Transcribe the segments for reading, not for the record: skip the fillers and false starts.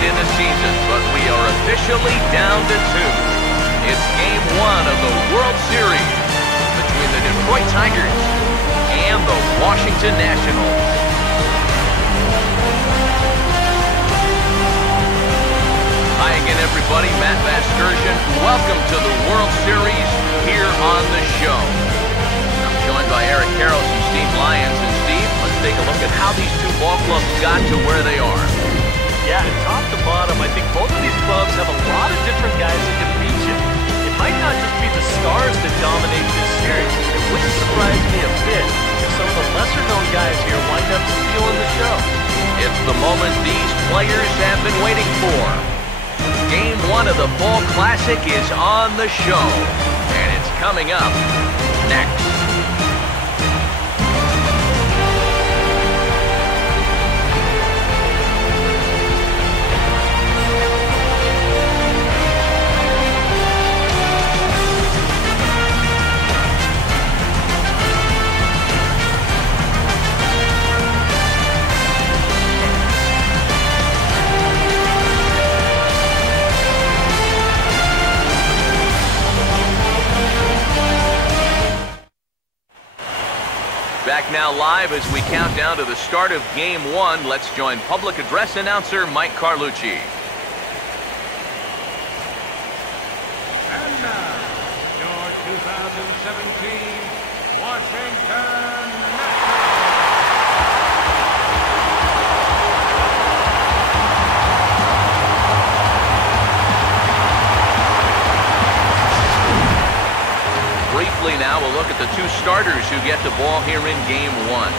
point in the season, but we are officially down to 2. It's Game 1 of the World Series between the Detroit Tigers and the Washington Nationals. Hi again, everybody. Matt Vasgersian. Welcome to the World Series here on the show. I'm joined by Eric Karros and Steve Lyons. And Steve, let's take a look at how these two ball clubs got to where they are. Yeah, and top to bottom, I think both of these clubs have a lot of different guys that can reach it. It might not just be the stars that dominate this series. It wouldn't surprise me a bit if some of the lesser-known guys here wind up stealing the show. It's the moment these players have been waiting for. Game 1 of the Fall Classic is on the show, and it's coming up next. Back now live as we count down to the start of Game 1. Let's join public address announcer Mike Carlucci. And now, your 2017 Washington Nationals. Briefly now, we'll look at the two starters who get the ball here in Game 1.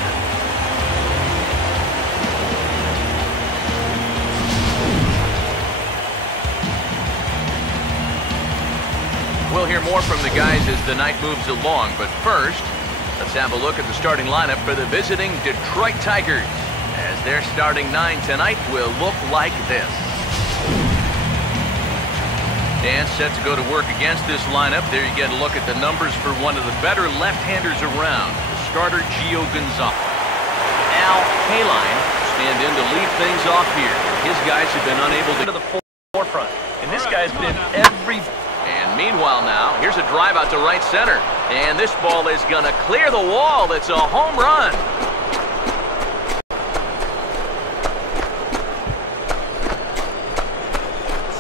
We'll hear more from the guys as the night moves along, but first, let's have a look at the starting lineup for the visiting Detroit Tigers, as their starting 9 tonight will look like this. Dan set to go to work against this lineup. There you get a look at the numbers for one of the better left-handers around, the starter Gio Gonzalez. Now, KALINE stand in to lead things off here. His guys have been unable to the forefront, and this guy's been every... And meanwhile now, here's a drive out to right center. And this ball is going to clear the wall. It's a home run.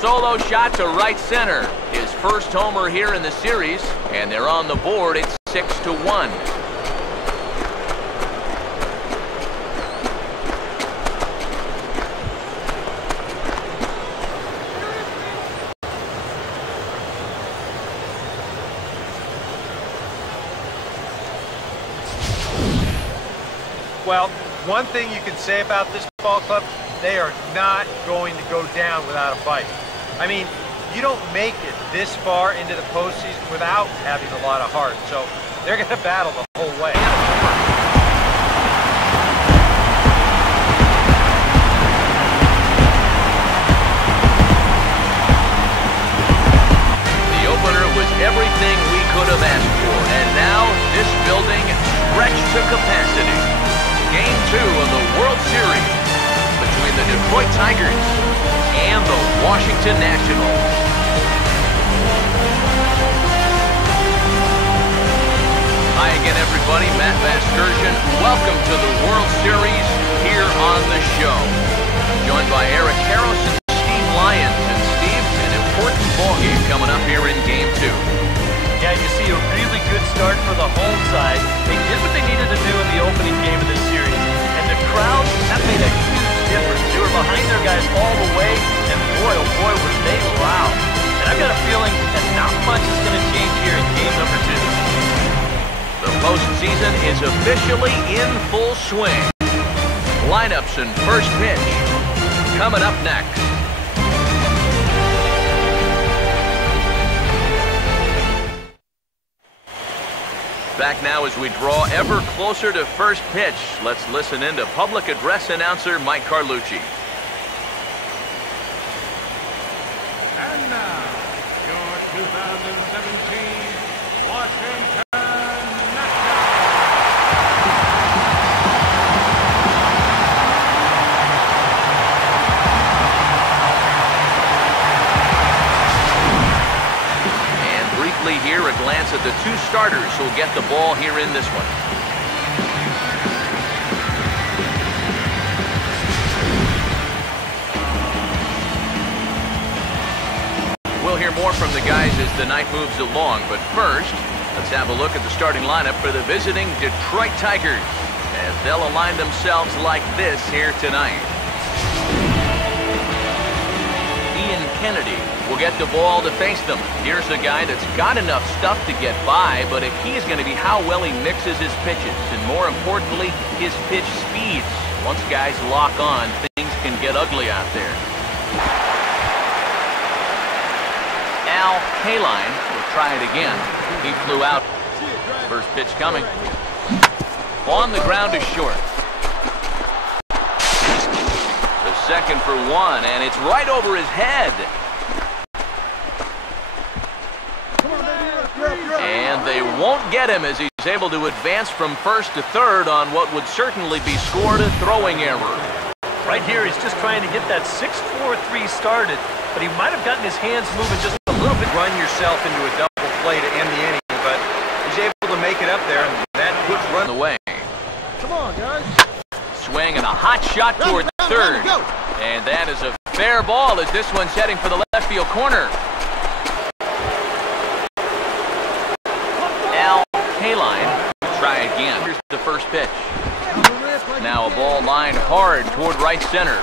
Solo shot to right center. His first homer here in the series. And they're on the board. It's 6-1. Well, one thing you can say about this ball club, they are not going to go down without a fight. I mean, you don't make it this far into the postseason without having a lot of heart, so they're going to battle the whole way. The opener was everything we could have asked for, and now this building stretched to capacity. Game 2 of the World Series between the Detroit Tigers and the Washington Nationals. Hi again, everybody. Matt Vasgersian. Welcome to the World Series here on the show. I'm joined by Eric Karros and Steve Lyons. And Steve, an important ballgame coming up here in Game 2. Yeah, you see a really good start for the home side. They did what they needed to do in the opening game of this series. And the crowd, that made a huge difference. They were behind their guys all the way, and boy, oh boy, were they loud. And I've got a feeling that not much is going to change here in game number 2. The postseason is officially in full swing. Lineups and first pitch coming up next. Back now as we draw ever closer to first pitch. Let's listen in to public address announcer Mike Carlucci. And now, your 2017 Washington Nationals. starters who will get the ball here in this one. We'll hear more from the guys as the night moves along, but first, let's have a look at the starting lineup for the visiting Detroit Tigers as they'll align themselves like this here tonight. Kennedy will get the ball to face them. Here's a guy that's got enough stuff to get by, but a key is going to be how well he mixes his pitches, and more importantly, his pitch speeds. Once guys lock on, things can get ugly out there. KALINE will try it again. He flew out. First pitch coming. On the ground is short. Second for one, and it's right over his head. And they won't get him as he's able to advance from first to third on what would certainly be scored a throwing error. Right here, he's just trying to get that 6-4-3 started, but he might have gotten his hands moving just a little bit. Run yourself into a double play to end the inning, but he's able to make it up there, and that puts run away. Come on, guys. Swing and a hot shot toward third. And that is a fair ball as this one's heading for the left field corner. KALINE will try again. Here's the first pitch. Now a ball lined hard toward right center.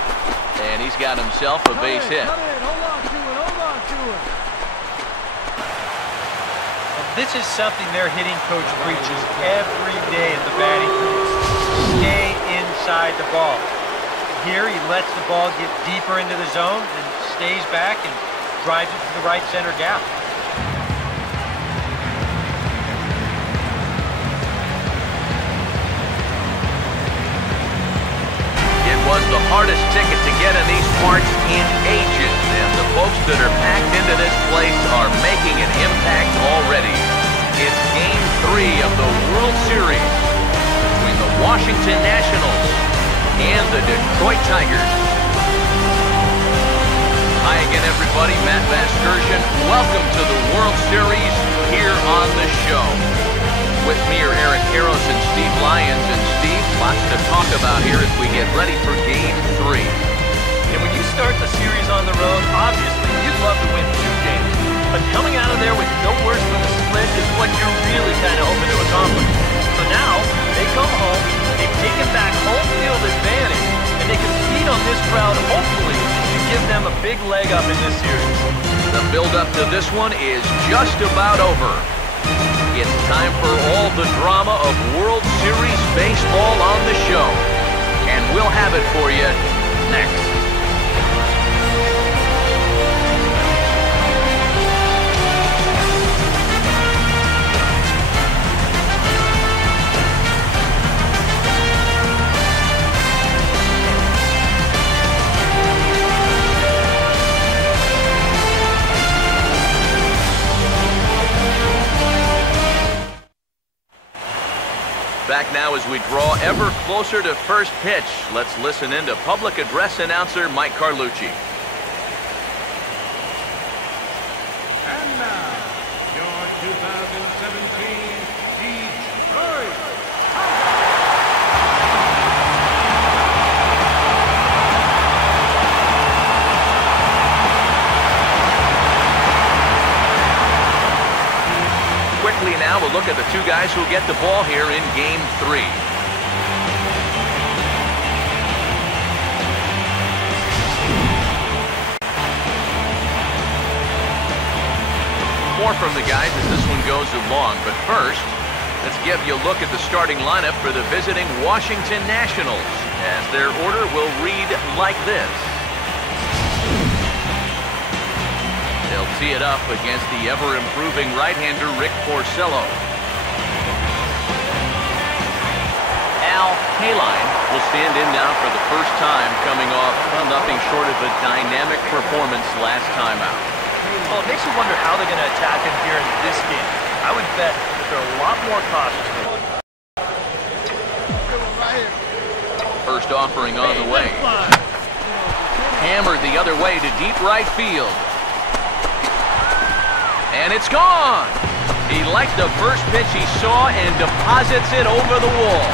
And he's got himself a base hit. This is something their hitting coach preaches every day at the batting cage. Stay inside the ball. Here, he lets the ball get deeper into the zone and stays back and drives it to the right center gap. It was the hardest ticket to get in these parts in ages, and the folks that are packed into this place are making an impact already. It's Game 3 of the World Series between the Washington Nationals and the Detroit Tigers. Hi again, everybody. Matt Vasgersian. Welcome to the World Series here on the show. With me are Eric Harros and Steve Lyons. And Steve, lots to talk about here as we get ready for Game 3. And when you start the series on the road, obviously you'd love to win 2 games. But coming out of there with no worse than a split is what you're really kind of hoping to accomplish. So now, they come home, they've taken back home field advantage, and they can feed on this crowd, hopefully, to give them a big leg up in this series. The build-up to this one is just about over. It's time for all the drama of World Series baseball on the show. And we'll have it for you next. Back now as we draw ever closer to first pitch. Let's listen in to public address announcer Mike Carlucci. And now, your 2017 Detroit Tigers. Quickly now, we'll look at the 2 guys who get the ball here in Game 3. More from the guys as this one goes along, but first, let's give you a look at the starting lineup for the visiting Washington Nationals, as their order will read like this. They'll tee it up against the ever-improving right-hander Rick Porcello. KALINE will stand in now for the first time, coming off nothing short of a dynamic performance last time out. Well, it makes you wonder how they're going to attack him here in this game. I would bet that they're a lot more cautious. First offering on the way. Hammered the other way to deep right field. And it's gone! He liked the first pitch he saw and deposits it over the wall.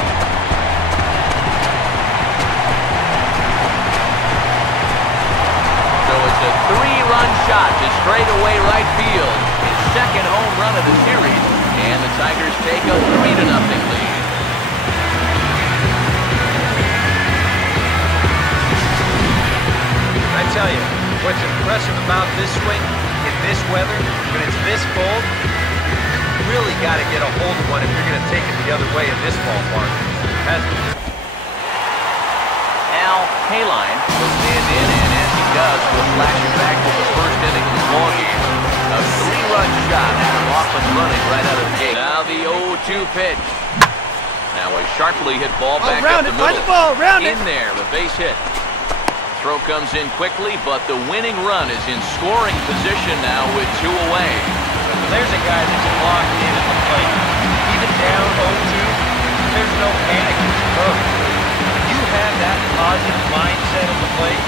So it's a 3-run shot to straightaway right field. His second home run of the series, and the Tigers take a 3-0 lead. I tell you, what's impressive about this swing in this weather, when it's this cold, you really got to get a hold of one if you're going to take it the other way in this ballpark. KALINE will stand in, and as he does, we'll flash it back to the first inning of the ballgame. A 3-run shot and off and running right out of the gate. Now the 0-2 pitch. Now a sharply hit ball back up the middle. Find the ball, round it. In there, a base hit. Throw comes in quickly, but the winning run is in scoring position now with 2 away. There's a guy that's locked in at the plate. Even down 0-2, there's no panic. When you have that positive mindset at the plate,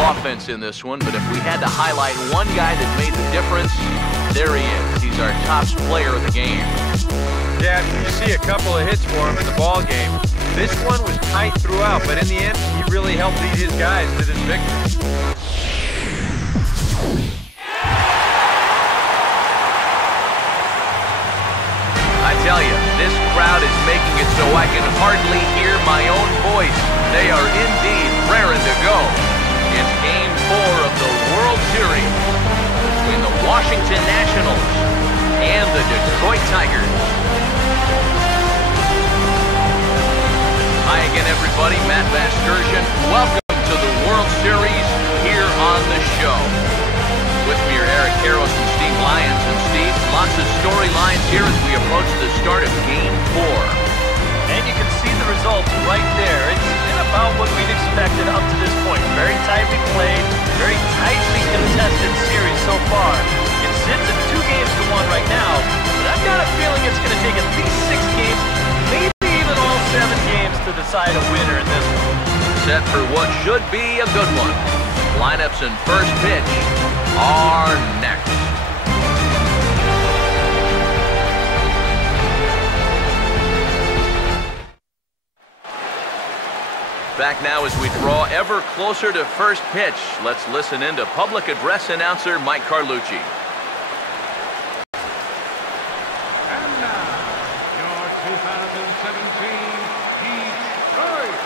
offense in this one, but if we had to highlight one guy that made the difference, there he is. He's our top player of the game. Yeah, you see a couple of hits for him in the ball game. This one was tight throughout, but in the end, he really helped lead his guys to this victory. I tell you, this crowd is making it so I can hardly hear my own voice. They are indeed raring to go. It's Game 4 of the World Series between the Washington Nationals and the Detroit Tigers. Hi again, everybody. Matt Vasgersian. Welcome to the World Series here on the show. With me are Eric Karros and Steve Lyons. And Steve, lots of storylines here as we approach the start of Game 4. And you can see the results right there. It's been about what we'd expected up to this point. Very tightly played, very tightly contested series so far. It sits at 2-1 right now, but I've got a feeling it's going to take at least 6 games, maybe even all 7 games to decide a winner in this one. Set for what should be a good one. Lineups and first pitch are next. Back now as we draw ever closer to first pitch. Let's listen in to public address announcer Mike Carlucci. And now, your 2017 Detroit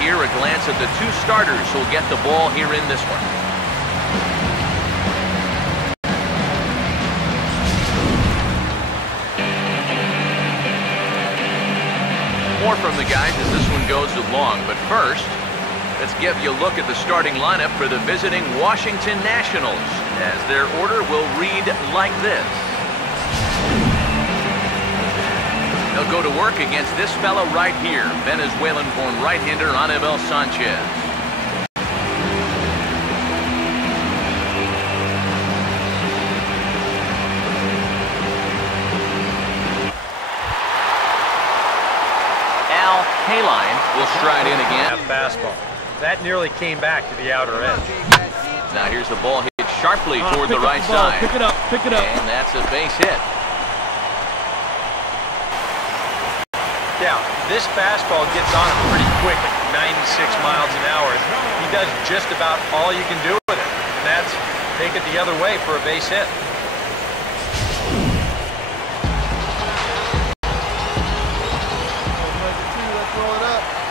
Here, a glance at the 2 starters who'll get the ball here in this one. More from the guys as this one goes along, but first, let's give you a look at the starting lineup for the visiting Washington Nationals, as their order will read like this. They'll go to work against this fella right here, Venezuelan-born right-hander Anibal Sanchez. KALINE will stride in again. That fastball. That nearly came back to the outer edge. Now here's the ball hit sharply toward the right side. Pick it up, pick it up. And that's a base hit. Yeah, this fastball gets on him pretty quick at 96 miles an hour. He does just about all you can do with it, and that's take it the other way for a base hit.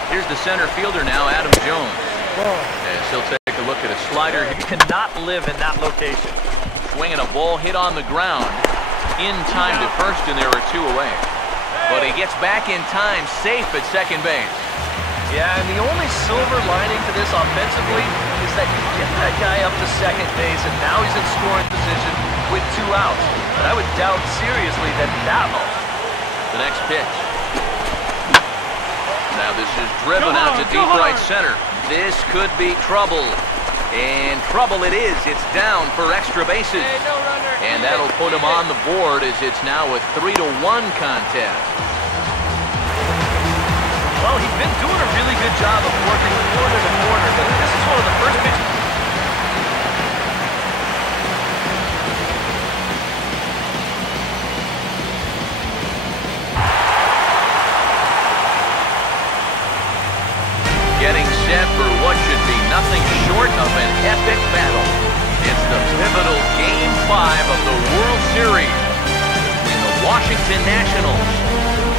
Here's the center fielder now, Adam Jones. As he'll take a look at a slider. You cannot live in that location. Swinging a ball hit on the ground. In time to first, and there are 2 away. But he gets back in time, safe at second base. Yeah, and the only silver lining to this offensively is that you get that guy up to second base, and now he's in scoring position with 2 outs. But I would doubt seriously that that will. The next pitch. Now this is driven out to deep right center. This could be trouble. And trouble it is. It's down for extra bases. Hey, no runner. And that'll put him on the board as it's now a 3-1 contest. Well, he's been doing a really good job of working corner to corner, but this is one of the first pitches. Getting set for what should be nothing short of an epic battle. It's the pivotal Game 5 of the World Series between the Washington Nationals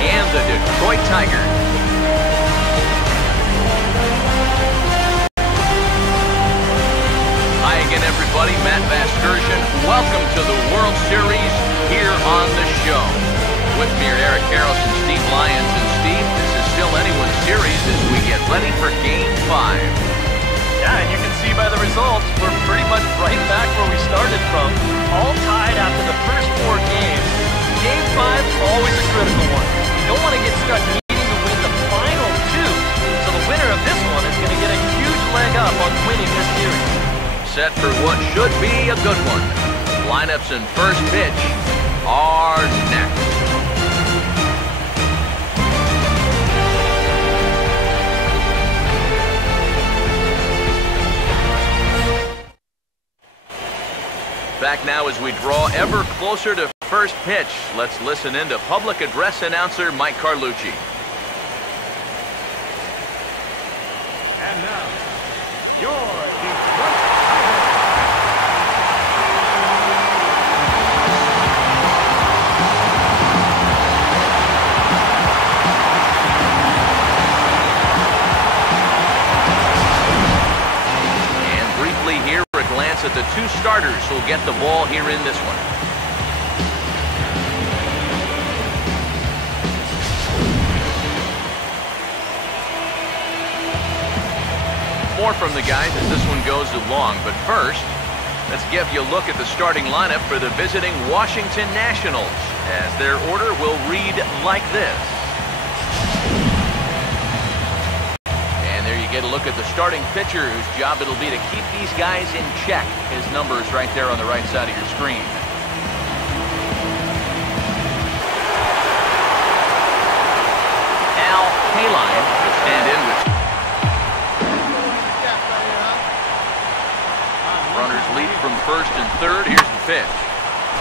and the Detroit Tigers. Hi again, everybody. Matt Vasgersian. Welcome to the World Series here on the show. With me are Eric Karros and Steve Lyons. And Steve, this is still anyone's series as we get ready for Game 5. Yeah, and you can see by the results, we're pretty much right back where we started from. All tied after the first 4 games. Game 5, always a critical one. You don't want to get stuck needing to win the final 2. So the winner of this one is going to get a huge leg up on winning this series. Set for what should be a good one. Lineups and first pitch are next. Back now as we draw ever closer to first pitch. Let's listen in to public address announcer Mike Carlucci. And now, your Detroit Tigers. And briefly here, a glance at the 2 starters who'll get the ball here in this one. More from the guys as this one goes along, but first, let's give you a look at the starting lineup for the visiting Washington Nationals, as their order will read like this. And there you get a look at the starting pitcher whose job it'll be to keep these guys in check. His number is right there on the right side of your screen. KALINE will stand in with runners lead from first and third. Here's the pitch.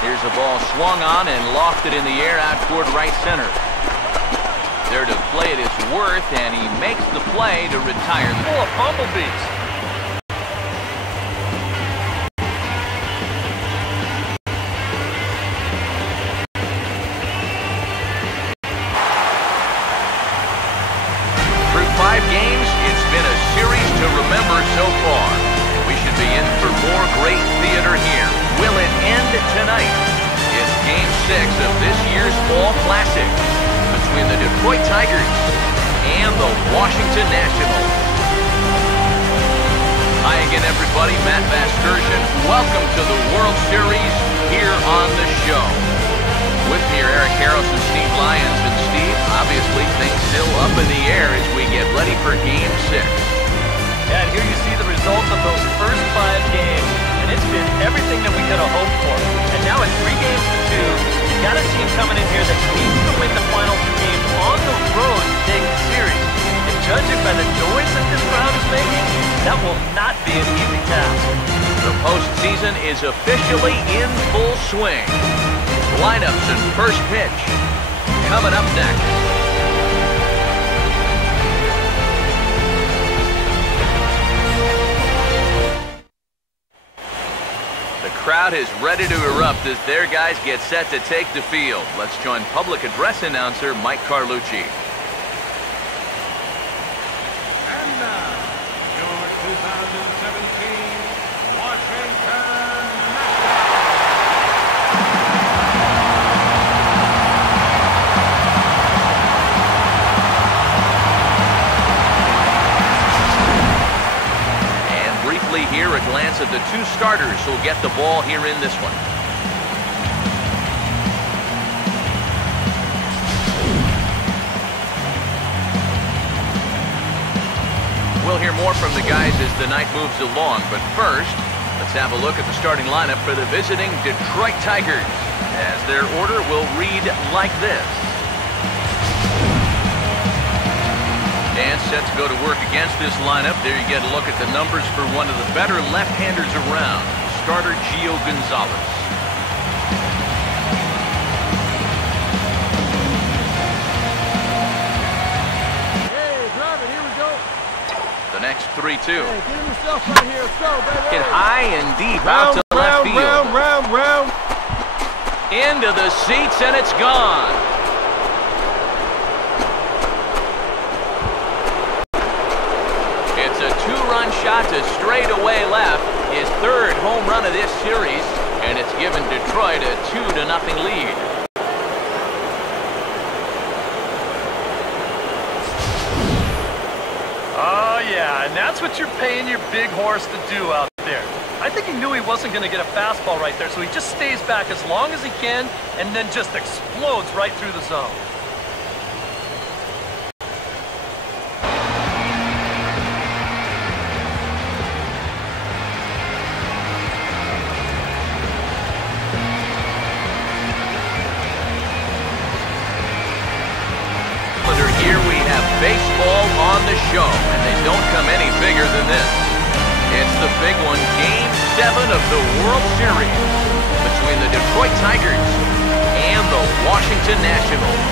Here's a ball swung on and lofted in the air out toward right center. There to play it is Worth, and he makes the play to retire. Full of bumblebees. Through 5 games, it's been a series to remember so far. We should be in for more great theater here. Will it end tonight? It's Game 6 of this year's Fall Classic between the Detroit Tigers and the Washington Nationals. Hi again, everybody. Matt Vasgersian. Welcome to the World Series here on the show. With me are Eric Karros and Steve Lyons. And Steve, obviously things still up in the air as we get ready for Game 6. Yeah, and here you see the results of those first 5 games, and it's been everything that we could have hoped for. And now at 3 games to 2, you've got a team coming in here that needs to win the final 2 games on the road to take the series. And judging by the noise that this crowd is making, that will not be an easy task. The postseason is officially in full swing. Lineups and first pitch coming up next. The crowd is ready to erupt as their guys get set to take the field. Let's join public address announcer Mike Carlucci. And now, your 2017 Washington Here, a glance at the 2 starters who'll get the ball here in this one. We'll hear more from the guys as the night moves along, but first, let's have a look at the starting lineup for the visiting Detroit Tigers, as their order will read like this. And set to go to work against this lineup. There you get a look at the numbers for one of the better left-handers around, starter Gio Gonzalez. Hey, drive it. Here we go. The next 3-2. Hey, get him yourself right here. Let's go, baby. Hit high and deep out to left field. Round. Into the seats, and it's gone. It's a two-run shot to straightaway left, his third home run of this series, and it's given Detroit a 2-0 lead. Oh, yeah, and that's what you're paying your big horse to do out there. I think he knew he wasn't going to get a fastball right there, so he just stays back as long as he can and then just explodes right through the zone. Here we have baseball on the show, and they don't come any bigger than this. It's the big one, Game 7 of the World Series between the Detroit Tigers and the Washington Nationals.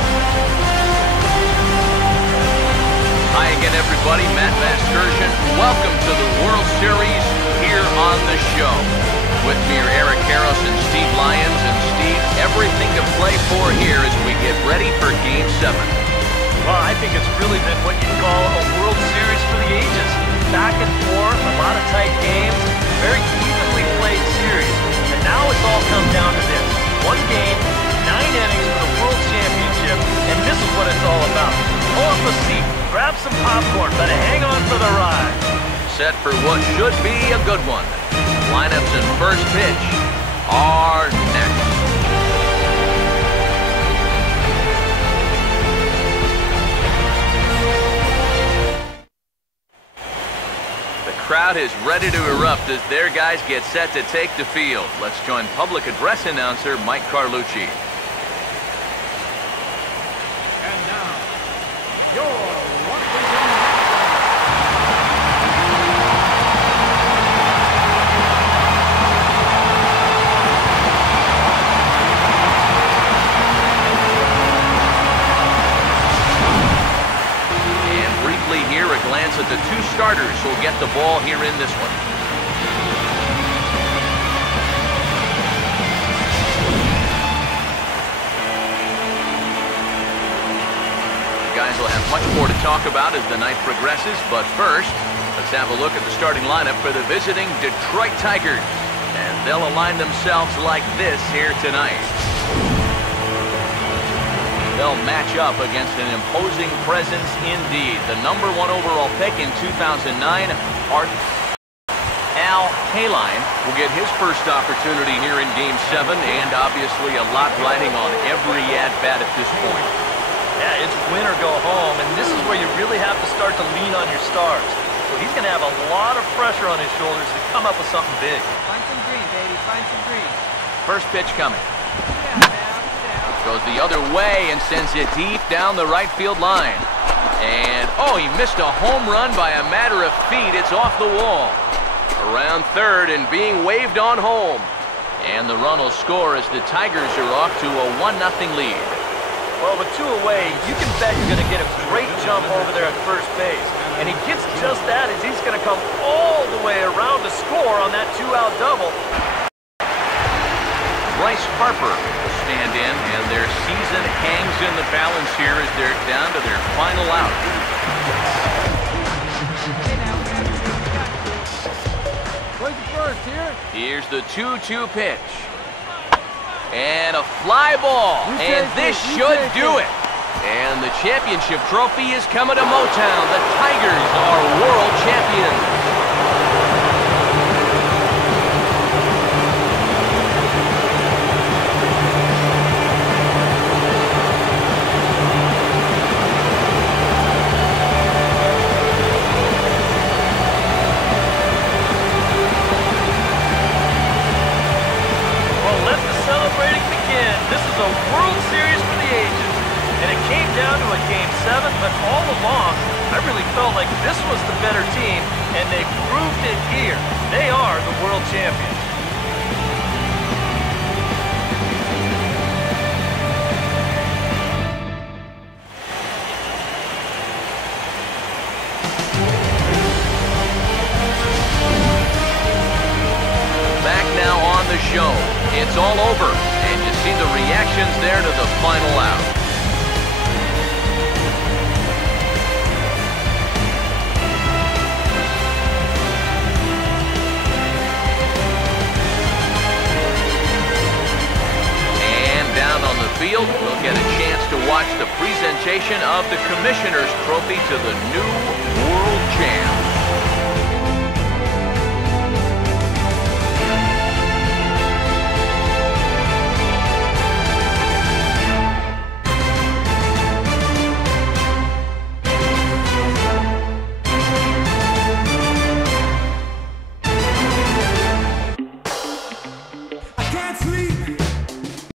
Hi again, everybody. Matt Vasgersian. Welcome to the World Series here on the show. With me are Eric Harris and Steve Lyons. And Steve, everything to play for here as we get ready for Game 7. Well, I think it's really been what you'd call a World Series for the ages. Back and forth, a lot of tight games, very evenly played series. And now it's all come down to this. One game, 9 innings for the World Championship, and this is what it's all about. Pull up a seat, grab some popcorn, but hang on for the ride. Set for what should be a good one. Lineups and first pitch are next. The crowd is ready to erupt as their guys get set to take the field. Let's join public address announcer Mike Carlucci. And now, your Washington Here, a glance at the two starters who'll get the ball here in this one. The guys will have much more to talk about as the night progresses, but first, let's have a look at the starting lineup for the visiting Detroit Tigers. And they'll align themselves like this here tonight. They'll match up against an imposing presence indeed. The #1 overall pick in 2009, KALINE will get his first opportunity here in Game 7, and obviously a lot riding on every at-bat at this point. Yeah, it's win or go home, and this is where you really have to start to lean on your stars. So he's going to have a lot of pressure on his shoulders to come up with something big. Find some green, baby. Find some green. First pitch coming. Sit down, man. Goes the other way and sends it deep down the right field line. And, oh, he missed a home run by a matter of feet. It's off the wall. Around third and being waved on home. And the run will score as the Tigers are off to a 1-0 lead. Well, with 2 away, you can bet you're going to get a great jump over there at first base. And he gets just that as he's going to come all the way around to score on that 2-out double. Bryce Harper will stand in, and their season hangs in the balance here as they're down to their final out. Hey, now, we got to Wait the first here. Here's the 2-2 pitch. And a fly ball, and this should do it. And the championship trophy is coming to Motown. The Tigers are world champions. it here. They are the world champions. Back now on the show. It's all over, and you see the reactions there to the final out. And down on the field, we'll get a chance to watch the presentation of the Commissioner's Trophy to the new world champ.